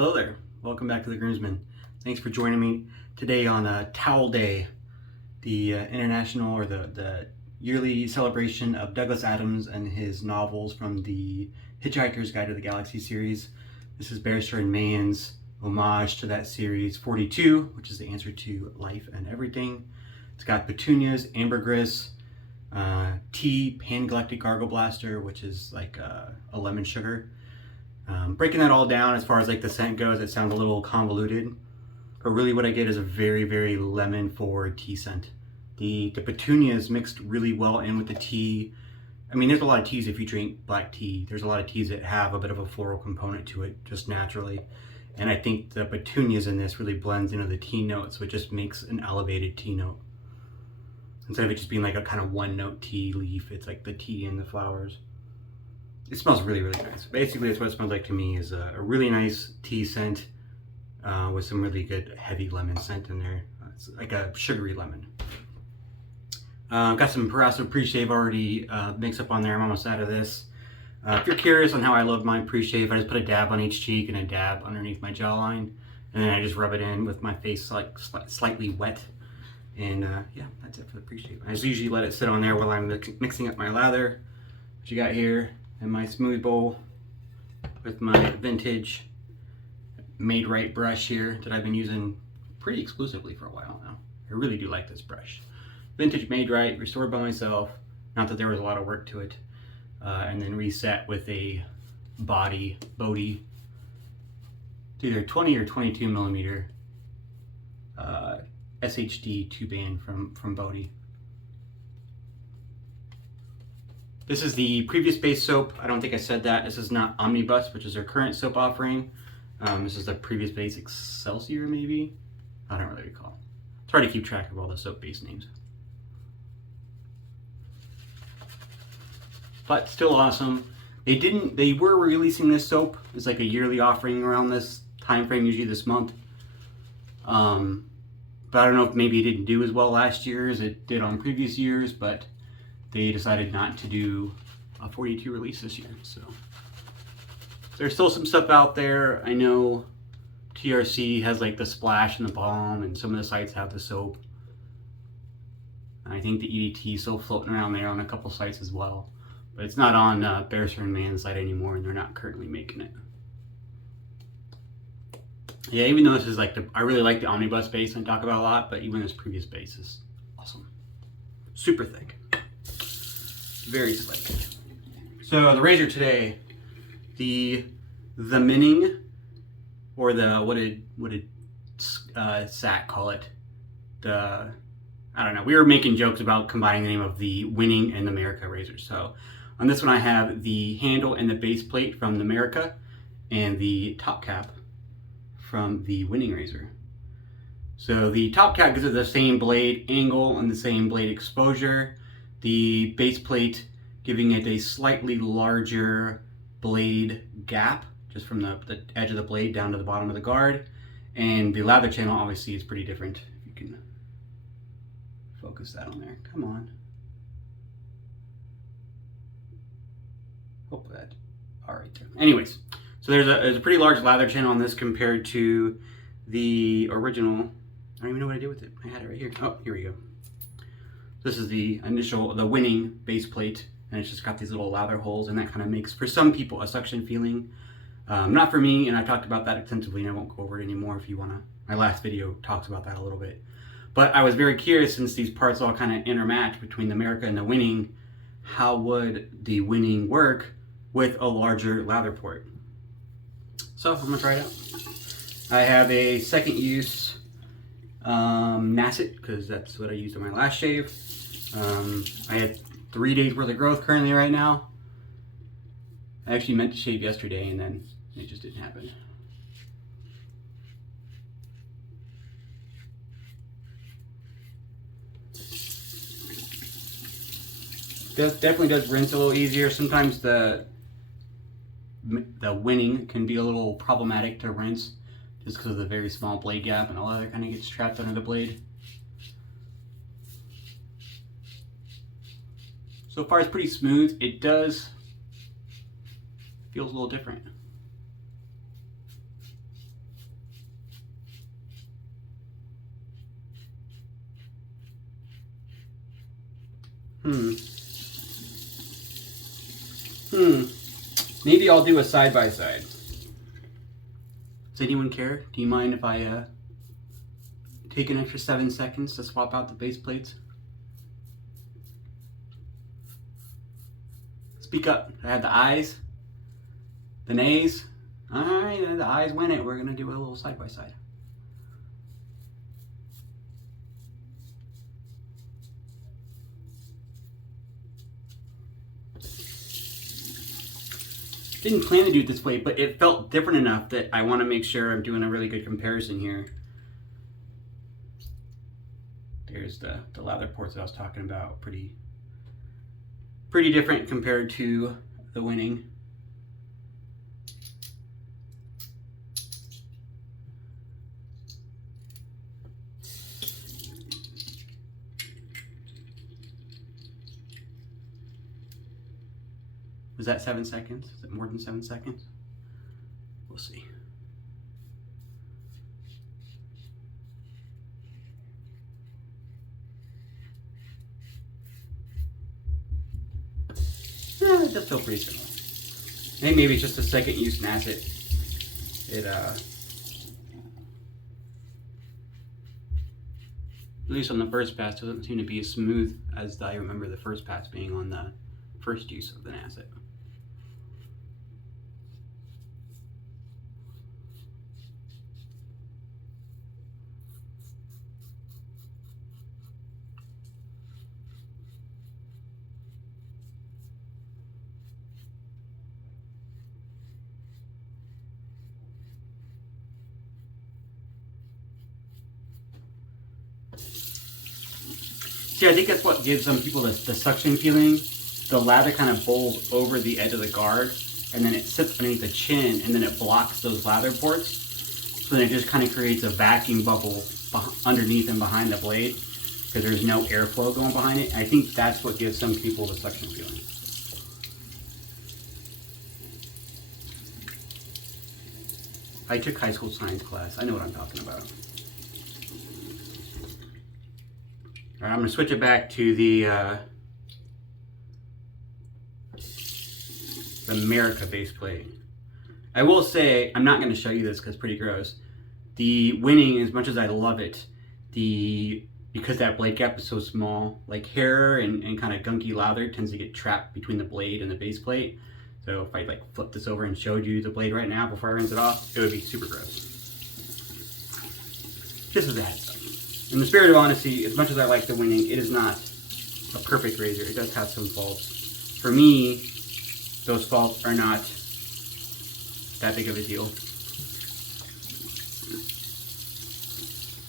Hello there, welcome back to the Groomsman. Thanks for joining me today on Towel Day, the international or the yearly celebration of Douglas Adams and his novels from the Hitchhiker's Guide to the Galaxy series. This is Barrister and Mann's homage to that series 42, which is the answer to life and everything. It's got petunias, ambergris, tea, pan-galactic gargle blaster, which is like a lemon sugar. Breaking that all down as far as like the scent goes, it sounds a little convoluted, but really what I get is a very, very lemon forward tea scent. The petunias mixed really well in with the tea. I mean, there's a lot of teas if you drink black tea. There's a lot of teas that have a bit of a floral component to it just naturally. And I think the petunias in this really blends into the tea notes, so it just makes an elevated tea note. Instead of it just being like a kind of one note tea leaf, it's like the tea and the flowers. It smells really, really nice. Basically, that's what it smells like to me, is a really nice tea scent with some really good heavy lemon scent in there. It's like a sugary lemon. I've got some Parasso pre-shave already mixed up on there. I'm almost out of this. If you're curious on how I load my pre-shave, I just put a dab on each cheek and a dab underneath my jawline. And then I just rub it in with my face like slightly wet. And yeah, that's it for the pre-shave. I just usually let it sit on there while I'm mixing up my lather. What you got here? And my smooth bowl with my vintage Rite brush here that I've been using pretty exclusively for a while now. I really do like this brush. Vintage Rite, restored by myself. Not that there was a lot of work to it. And then reset with a boti. It's either 20 or 22 millimeter SHD 2-band from boti. This is the previous base soap. I don't think I said that. This is not Omnibus, which is their current soap offering. This is the previous base Excelsior, maybe? I don't really recall. It's hard to keep track of all the soap base names. But still awesome. They were releasing this soap. It's like a yearly offering around this time frame, usually this month. But I don't know if maybe it didn't do as well last year as it did on previous years, but they decided not to do a 42 release this year. So there's still some stuff out there. I know TRC has like the splash and the balm, and some of the sites have the soap. I think the EDT is still floating around there on a couple sites as well. But it's not on Barrister and Mann's site anymore, and they're not currently making it. Yeah, even though this is like I really like the Omnibus base I talk about a lot, but even this previous base is awesome. Super thick. Very slick. So the razor today, the Minning, or the what did Sack call it? I don't know. We were making jokes about combining the name of the Winning and the Merica razor. So on this one I have the handle and the base plate from the Merica, and the top cap from the Winning razor. So the top cap gives it the same blade angle and the same blade exposure. The base plate giving it a slightly larger blade gap, just from the edge of the blade down to the bottom of the guard. And the lather channel obviously is pretty different. If you can focus that on there, come on. Hope that, all right there. Anyways, so there's a pretty large lather channel on this compared to the original. I don't even know what I did with it. I had it right here. Oh, here we go. This is the Winning base plate, and it's just got these little lather holes, and that kind of makes, for some people, a suction feeling. Not for me, and I've talked about that extensively, and I won't go over it anymore if you want to. My last video talks about that a little bit. But I was very curious, since these parts all kind of intermatch between the Merica and the Winning, how would the Winning work with a larger lather port? So I'm going to try it out. I have a second use Nacet, because that's what I used on my last shave. I had 3 days worth of growth currently right now. I actually meant to shave yesterday, and then it just didn't happen. Definitely does rinse a little easier. Sometimes the Winning can be a little problematic to rinse, just because of the very small blade gap, and all that kind of gets trapped under the blade. So far it's pretty smooth. It feels a little different. Maybe I'll do a side-by-side. Does anyone care? Do you mind if I take an extra 7 seconds to swap out the base plates? Speak up. I have the ayes, the nays. All right, the ayes win it. We're gonna do a little side-by-side. Didn't plan to do it this way, but it felt different enough that I want to make sure I'm doing a really good comparison here. There's the lather ports that I was talking about. Pretty different compared to the winning. Was that 7 seconds? Is it more than 7 seconds? We'll see. It does feel pretty similar. I think maybe it's just a second use Nacet. It at least on the first pass doesn't seem to be as smooth as I remember the first pass being on the first use of the Nacet. See, I think that's what gives some people the suction feeling. The lather kind of bowls over the edge of the guard, and then it sits underneath the chin, and then it blocks those lather ports. So then it just kind of creates a vacuum bubble underneath and behind the blade, because there's no airflow going behind it. I think that's what gives some people the suction feeling. I took high school science class. I know what I'm talking about. All right, I'm gonna switch it back to the Merica base plate. I will say, I'm not gonna show you this because it's pretty gross. The winning, as much as I love it, because that blade gap is so small, like hair and kind of gunky lather tends to get trapped between the blade and the base plate. So if I like flip this over and showed you the blade right now before I rinse it off, it would be super gross. Just as a heads up. In the spirit of honesty, as much as I like the winning, it is not a perfect razor. It does have some faults. For me, those faults are not that big of a deal.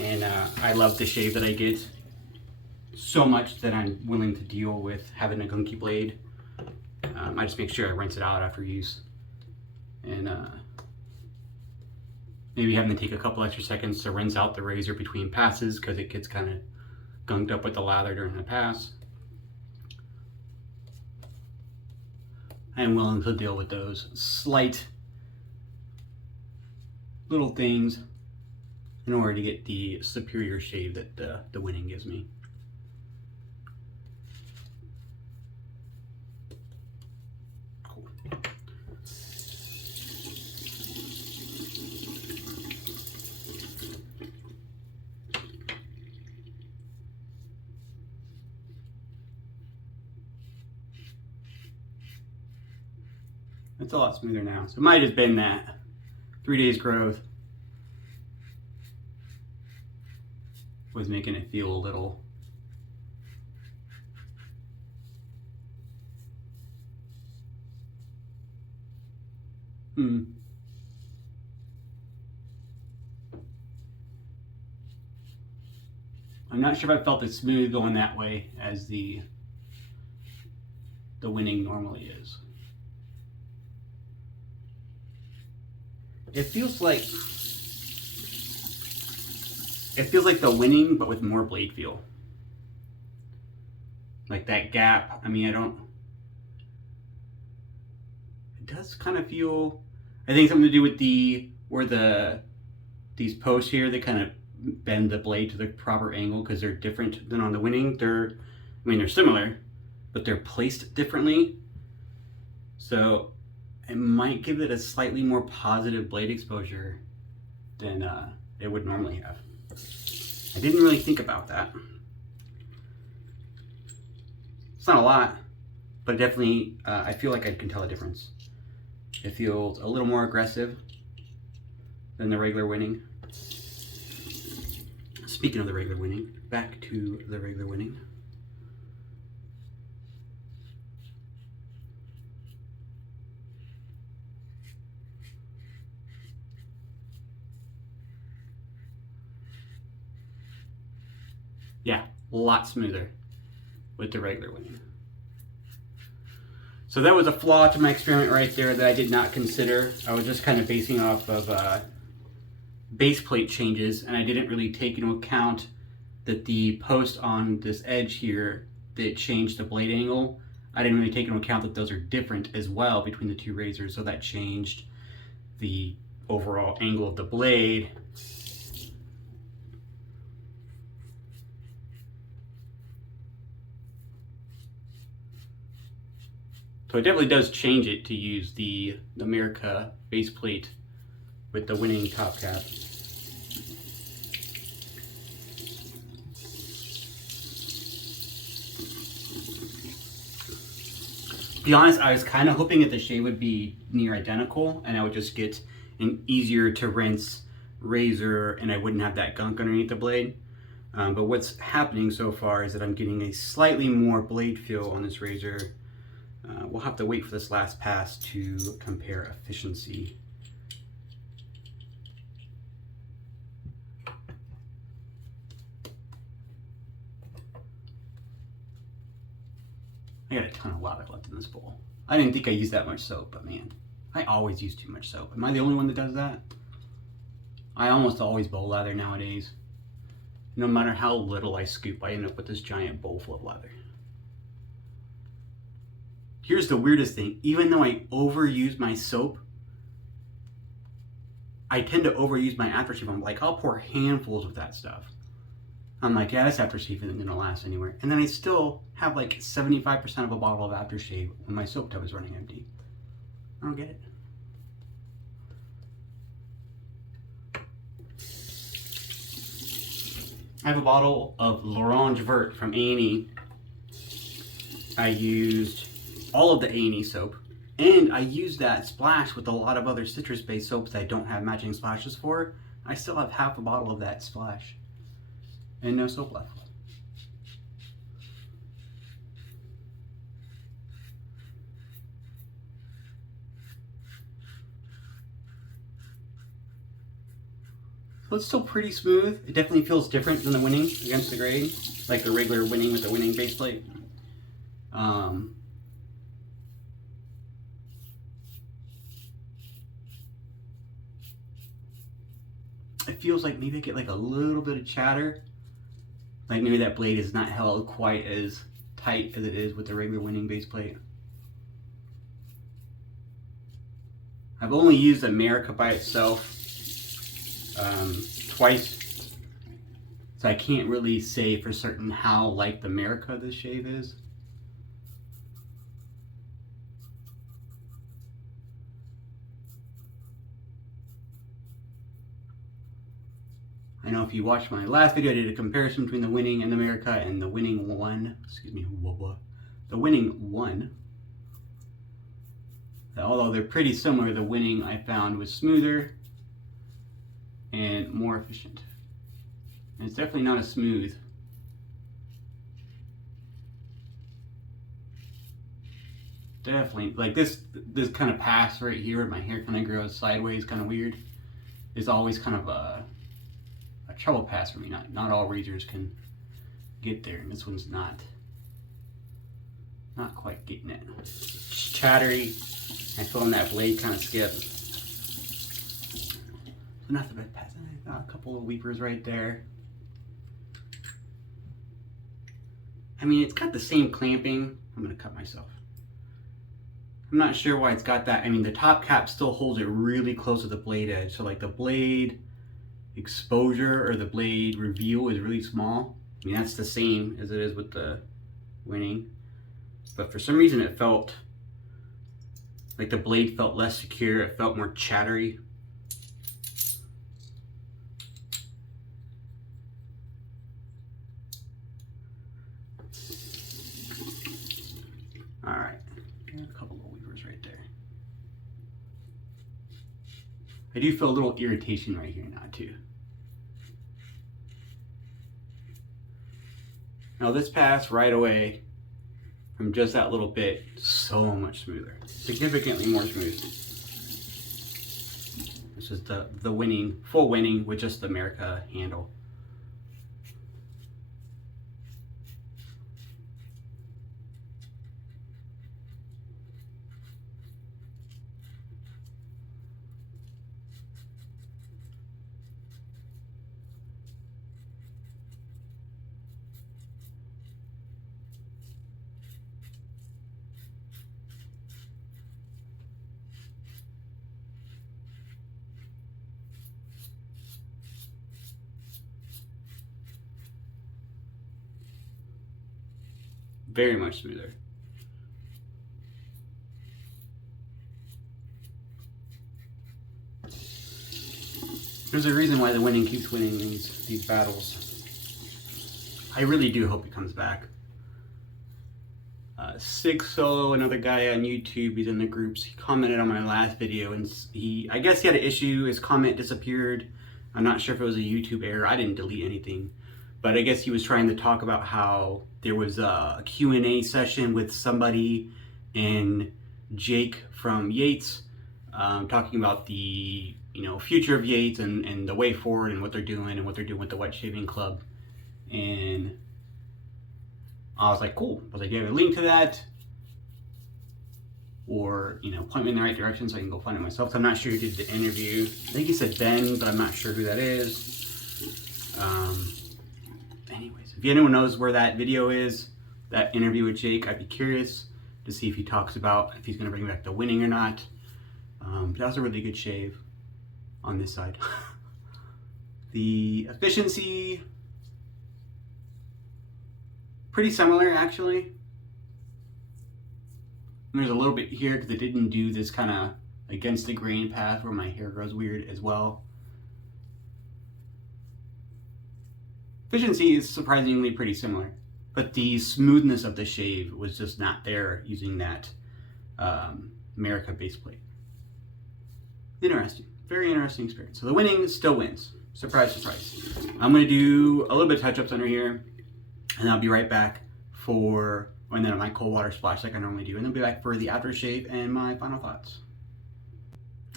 And I love the shave that I get so much that I'm willing to deal with having a gunky blade. I just make sure I rinse it out after use. And maybe having to take a couple extra seconds to rinse out the razor between passes because it gets kind of gunked up with the lather during the pass. I am willing to deal with those slight little things in order to get the superior shave that the winning gives me. Cool. It's a lot smoother now. So it might have been that 3 days growth was making it feel a little I'm not sure if I felt as smooth going that way as the winning normally is. It feels like the winning, but with more blade feel. Like that gap. I mean, it does kind of feel, I think something to do with these posts here, they kind of bend the blade to the proper angle because they're different than on the winning. They're similar, but they're placed differently. So it might give it a slightly more positive blade exposure than it would normally have. I didn't really think about that. It's not a lot, but definitely I feel like I can tell a difference. It feels a little more aggressive than the regular winning. Speaking of the regular winning, back to the regular winning. Yeah, a lot smoother with the regular winning. So that was a flaw to my experiment right there that I did not consider. I was just kind of basing off of base plate changes, and I didn't really take into account that the post on this edge here that changed the blade angle, I didn't really take into account that those are different as well between the two razors, so that changed the overall angle of the blade. So it definitely does change it to use the Merica base plate with the winning top cap. To be honest, I was kind of hoping that the shave would be near identical and I would just get an easier to rinse razor and I wouldn't have that gunk underneath the blade. But what's happening so far is that I'm getting a slightly more blade feel on this razor. We'll have to wait for this last pass to compare efficiency. I got a ton of lather left in this bowl. I didn't think I used that much soap, but man, I always use too much soap. Am I the only one that does that? I almost always bowl lather nowadays. No matter how little I scoop, I end up with this giant bowl full of lather. Here's the weirdest thing. Even though I overuse my soap, I tend to overuse my aftershave. I'm like, I'll pour handfuls of that stuff. I'm like, yeah, this aftershave isn't gonna last anywhere. And then I still have like 75% of a bottle of aftershave when my soap tub is running empty. I don't get it. I have a bottle of L'Orange Vert from A&E. I used all of the A&E soap, and I used that splash with a lot of other citrus-based soaps that I don't have matching splashes for. I still have half a bottle of that splash, and no soap left. So it's still pretty smooth. It definitely feels different than the winning against the grain, like the regular winning with the winning base plate. It feels like maybe I get like a little bit of chatter. Like maybe that blade is not held quite as tight as it is with the regular winning base plate. I've only used the Merica by itself twice, so I can't really say for certain how like the Merica this shave is. I know if you watched my last video, I did a comparison between the winning and the Merica, and the winning one, the winning one. Although they're pretty similar, the winning I found was smoother and more efficient. And it's definitely not as smooth. Definitely, like this kind of pass right here where my hair kind of grows sideways, kind of weird, is always kind of a trouble pass for me. Not all razors can get there, and this one's not quite getting it. It's chattery. I feel that blade kind of skip. So not the best pass. I got a couple of weepers right there. I mean, it's got the same clamping. I'm gonna cut myself. I'm not sure why it's got that. I mean, the top cap still holds it really close to the blade edge. So like the blade exposure or the blade reveal is really small. I mean, that's the same as it is with the winning. but for some reason it felt like the blade felt less secure. It felt more chattery. All right, a couple of weavers right there. I do feel a little irritation right here now too. Now this pass right away from just that little bit, so much smoother, significantly more smooth. This is the winning, full winning with just the Merica handle. Very much smoother. There's a reason why the winning keeps winning these battles. I really do hope he comes back. Six Solo, another guy on YouTube, he's in the groups. He commented on my last video, and I guess he had an issue. His comment disappeared. I'm not sure if it was a YouTube error. I didn't delete anything. But I guess he was trying to talk about how there was a Q&A session with somebody and Jake from Yates, talking about the future of Yates and the way forward and what they're doing with the Wet Shaving Club. And I was like, cool. I was like, do you have a link to that? Or, point me in the right direction so I can go find it myself. So I'm not sure who did the interview. I think he said Ben, but I'm not sure who that is. Anyways, if anyone knows where that video is, that interview with Jake, I'd be curious to see if he talks about if he's going to bring back the winning or not. But that was a really good shave on this side. The efficiency, pretty similar actually. And there's a little bit here because it didn't do this kind of against the grain path where my hair grows weird as well. Efficiency is surprisingly pretty similar, but the smoothness of the shave was just not there using that Merica base plate. Interesting, very interesting experience. So the winning still wins. Surprise, surprise. I'm gonna do a little bit of touch-ups under here, and I'll be right back and then my cold water splash like I normally do, and then I'll be back for the aftershave and my final thoughts.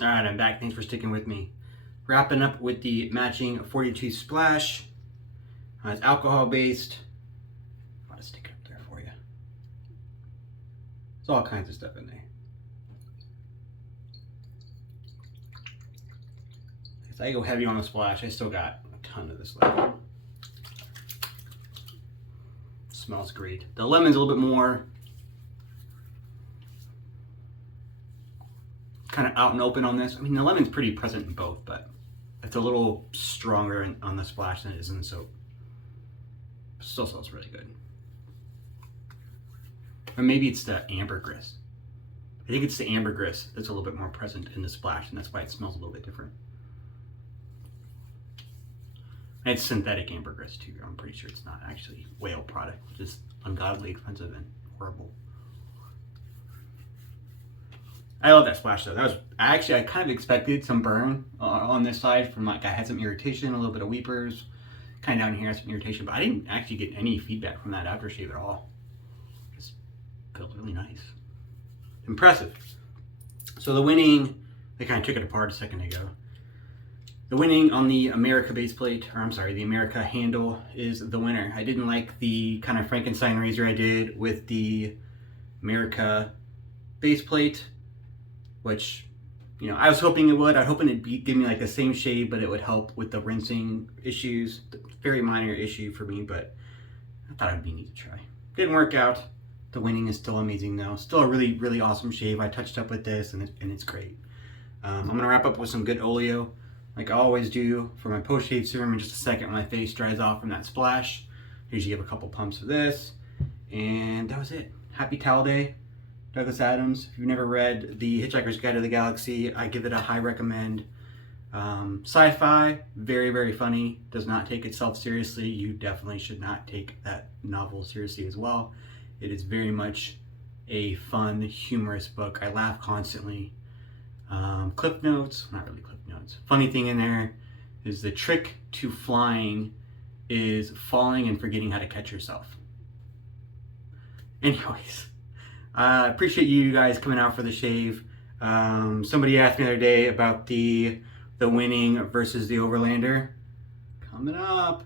All right, I'm back. Thanks for sticking with me. Wrapping up with the matching 42 splash. It's alcohol based. I'll just stick it up there for you. There's all kinds of stuff in there. As I go heavy on the splash, I still got a ton of this left. Smells great. The lemon's a little bit more kind of out and open on this. I mean, the lemon's pretty present in both, but it's a little stronger on the splash than it is in the soap. Still smells really good. Or maybe it's the ambergris. I think it's the ambergris that's a little bit more present in the splash, and that's why it smells a little bit different. And it's synthetic ambergris too. I'm pretty sure it's not actually whale product, which is ungodly expensive and horrible. I love that splash though. That was actually, I kind of expected some burn on this side from I had some irritation, a little bit of weepers. Kind of down here, I had some irritation, but I didn't actually get any feedback from that aftershave at all. Just felt really nice. Impressive. So the winning, they kind of took it apart a second ago. The winning on the Merica base plate, or I'm sorry, the Merica handle is the winner. I didn't like the kind of Frankenstein razor I did with the Merica base plate, which, I was hoping it would. I was hoping it'd give me like the same shade, but it would help with the rinsing issues. Very minor issue for me, but I thought it'd be neat to try. Didn't work out. The winning is still amazing though. Still a really, really awesome shave. I touched up with this and it's great. I'm gonna wrap up with some good Oleo, like I always do for my post-shave serum in just a second when my face dries off from that splash. Usually give a couple pumps of this, And that was it. Happy Towel Day, Douglas Adams. If you've never read The Hitchhiker's Guide to the Galaxy, I give it a high recommend. Sci-fi, very, very funny, does not take itself seriously. You definitely should not take that novel seriously as well. It is very much a fun, humorous book. I laugh constantly. Clip notes, not really clip notes. Funny thing in there is the trick to flying is falling and forgetting how to catch yourself. Anyways, I appreciate you guys coming out for the shave. Somebody asked me the other day about the winning versus the overlander. Coming up.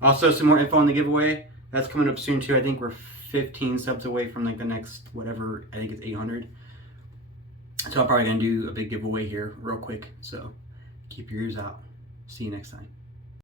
Also, some more info on the giveaway. That's coming up soon too. I think we're 15 subs away from like the next whatever. I think it's 800. So I'm probably gonna do a big giveaway here real quick. So keep your ears out. See you next time.